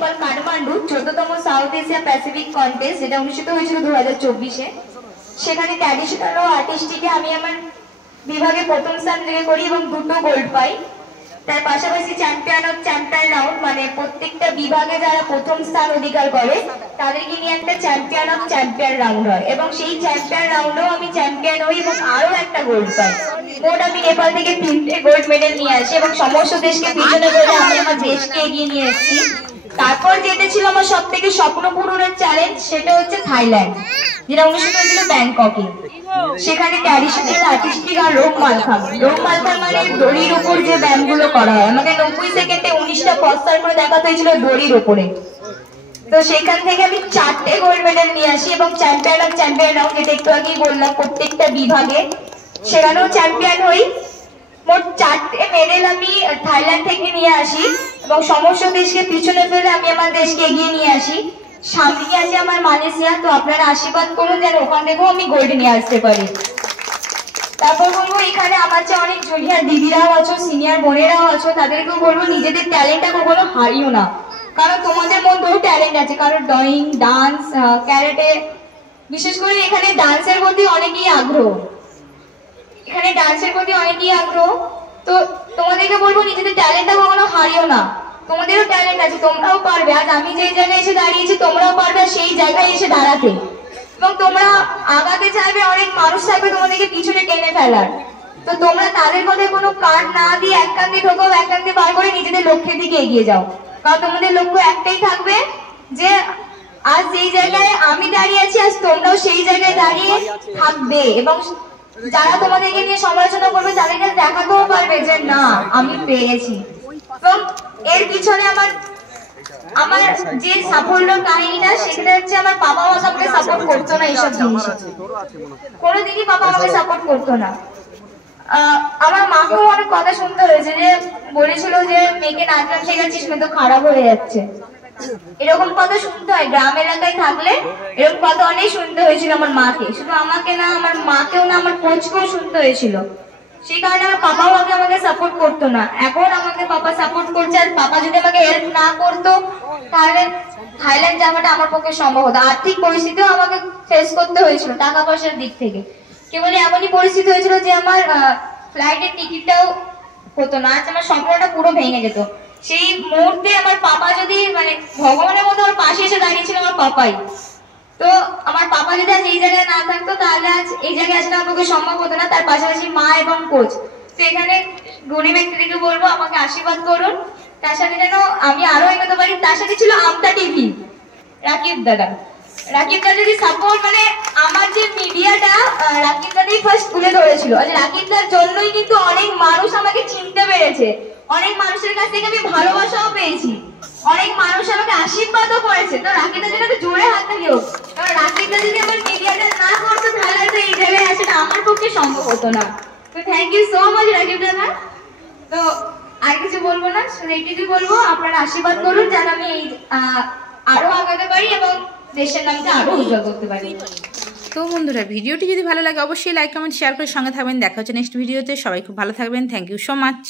নেপাল কাঠমান্ডু 14তম South Asia Pacific contest, যেটা অনুষ্ঠিত হয়েছিল 2024-এ। সেখানে ট্র্যাডিশনাল ও আর্টিস্টিকে আমি আমার বিভাগে প্রথম স্থান অধিকার করি এবং 2টো গোল্ড পাই। তার পাশাপাশি চ্যাম্পিয়ন অফ চ্যাম্পিয়ন রাউন্ড, মানে প্রত্যেকটা বিভাগে যারা প্রথম স্থান অধিকার করে তাদেরকে নিয়ে একটা চ্যাম্পিয়ন অফ চ্যাম্পিয়ন রাউন্ড হয়, এবং সেই চ্যাম্পিয়ন রাউন্ডেও আমি চ্যাম্পিয়ন হই এবং আরো একটা গোল্ড পাই। মোট আমি নেপাল থেকে 3টে গোল্ড মেডেল নিয়ে আসি এবং সমস্ত দেশকে পিছনে ফেলে আমি আমার দেশকে এগিয়ে নিয়ে এসেছি। তারপর যেটা ছিল আমার সব থেকে স্বপ্ন পূরণের চ্যালেঞ্জ, সেটা হচ্ছে থাইল্যান্ড, যেটা অনুষ্ঠিত হয়েছিল ব্যাংককে। সেখানে ট্র্যাডিশনাল আর্টিস্টিক আর রোম মালখাম মানে দড়ির উপর যে ব্যায়ামগুলো করা হয়, আমাকে 90 সেকেন্ডে 19টা পস্তার করে দেখাতে হয়েছিল দড়ির উপরে। তো সেখান থেকে আমি 4টে গোল্ড মেডেল নিয়ে আসি এবং চ্যাম্পিয়ন অফ চ্যাম্পিয়ন রাউন্ড, যেটা একটু আগেই বললাম, প্রত্যেকটা বিভাগে সেখানেও চ্যাম্পিয়ন হই। মোট 4টে মেডেল আমি থাইল্যান্ড থেকে নিয়ে আসি এবং সমস্ত দেশকে পিছনে ফেলে আমি আমার দেশকে এগিয়ে নিয়ে আসি। সামনে আছে আমার মালয়েশিয়া, তো আপনারা আশীর্বাদ করুন যেন ওখান থেকেও আমি গোল্ড নিয়ে আসতে পারি। তারপর বলবো, এখানে আমার চেয়ে অনেক জুনিয়র দিদিরাও আছো, সিনিয়র বোনেরাও আছো, তাদেরকেও বলবো নিজেদের ট্যালেন্টটা কখনো হারিও না, কারণ তোমাদের মধ্যেও ট্যালেন্ট আছে, কারণ ড্রয়িং, ডান্স, ক্যারাটে, বিশেষ করে এখানে ডান্সের প্রতি অনেকেই আগ্রহ। তো তোমাদেরকে বলবো নিজেদের ট্যালেন্টটা কখনো হারিও না, তোমাদেরও ট্যালেন্ট আছে, তোমরাও পারবে। আজ আমি যে জায়গায় এসে দাঁড়িয়েছি তোমরাও পারবে সেই জায়গায় এসে দাঁড়াতে, এবং তোমরা আগাতে চাইবে, অনেক মানুষ চাইবে তোমাদেরকে পিছনে টেনে ফেলার। তো তোমরা তাদের কথায় কোনো কান না দিয়ে এক কান দিয়ে ঢোকাও, এক কান দিয়ে বার করে নিজেদের লক্ষ্যের দিকে এগিয়ে যাও, কারণ তোমাদের লক্ষ্য একটাই থাকবে যে আজ যেই জায়গায় আমি দাঁড়িয়ে আছি আজ তোমরাও সেই জায়গায় দাঁড়িয়ে থাকবে, এবং যারা তোমাদেরকে নিয়ে সমালোচনা করবে তাদেরকে দেখাতেও পারবে যে না আমি পেরেছি। এবং এর পিছনে আমার যে সাফল্যের কাহিনীটা, সেটা হচ্ছে আমার বাবা মা আমাকে সাপোর্ট করতো না এইসব জিনিসে, কোনোদিনই বাবা আমাকে সাপোর্ট করতো না। আমার মাকেও অনেক কথা শুনতে হয়েছে, যে বলেছিল যে মেয়েকে নাচ গান শেখাচ্ছিস, মেয়ে তো খারাপ হয়ে যাচ্ছে, এরকম কথা শুনতে হয়। গ্রাম এলাকায় থাকলে এরকম কথা অনেক শুনতে হয়েছিল আমার মাকে, শুধু আমাকে না, আমার মাকেও না, আমার কোচকেও শুনতে হয়েছিল। সেই কারণে আমার পাপাও আগে আমাকে সাপোর্ট করতো না, এখন আমাকে পাপা সাপোর্ট করছে। আর পাপা যদি আমাকে হেল্প না করতো তাহলে থাইল্যান্ড যাওয়াটা আমার পক্ষে সম্ভব হতো। আর্থিক পরিস্থিতিও আমাকে ফেস করতে হয়েছিল, টাকা পয়সার দিক থেকে কেবল এমনই পরিস্থিতি হয়েছিল যে আমার ফ্লাইটের টিকিটটাও হতো না, আজ আমার স্বপ্নটা পুরো ভেঙে যেত। সেই মুহূর্তে আমার পাপা যদি, মানে ভগবানের মতো আমার পাশে এসে দাঁড়িয়েছিল আমার পাপাই, তো আমার পাপা যদি আজ এই জায়গায় না থাকতো তাহলে আজ এই জায়গায় আসাটা আমার পক্ষে সম্ভব হতো না। তার পাশাপাশি মা এবং কোচ, তো এখানে গুণী ব্যক্তিদেরকে বলবো আমাকে আশীর্বাদ করুন, তার সাথে যেন আমি আরো এগোতে পারি। তার সাথে ছিল আমতা টিভি, রাকিব দাদা যদি সাপোর্ট, মানে আমার যে মিডিয়াটা রাকিব দাদাই ফার্স্ট তুলে ধরেছিল। রাকিব দার জন্যই কিন্তু অনেক মানুষ আমাকে চিনতে পেরেছে, অনেক মানুষের কাছ থেকে আমি ভালোবাসাও পেয়েছি, অনেক মানুষ আমাকে আশীর্বাদও করেছে। তো রাকিব দার জন্য তো জোরে হাত তালি হোক, কারণ রাকিব দা যদি আমার মিডিয়াটা না করতো তাহলে তো এই জায়গায় আসাটা আমার পক্ষে সম্ভব হতো না। তো thank you so much Rakib দাদা। তো আর কিছু বলবো না, শুধু এইটুকুই বলবো আপনারা আশীর্বাদ করুন যেন আমি এই আরো আগাতে পারি এবং দেশের নামটা আরো উজ্জ্বল করতে পারি। তো বন্ধুরা, ভিডিওটি যদি ভালো লাগে অবশ্যই লাইক, কমেন্ট, শেয়ার করে সঙ্গে থাকবেন। দেখা হচ্ছে নেক্সট ভিডিওতে। সবাই খুব ভালো থাকবেন। Thank you so much.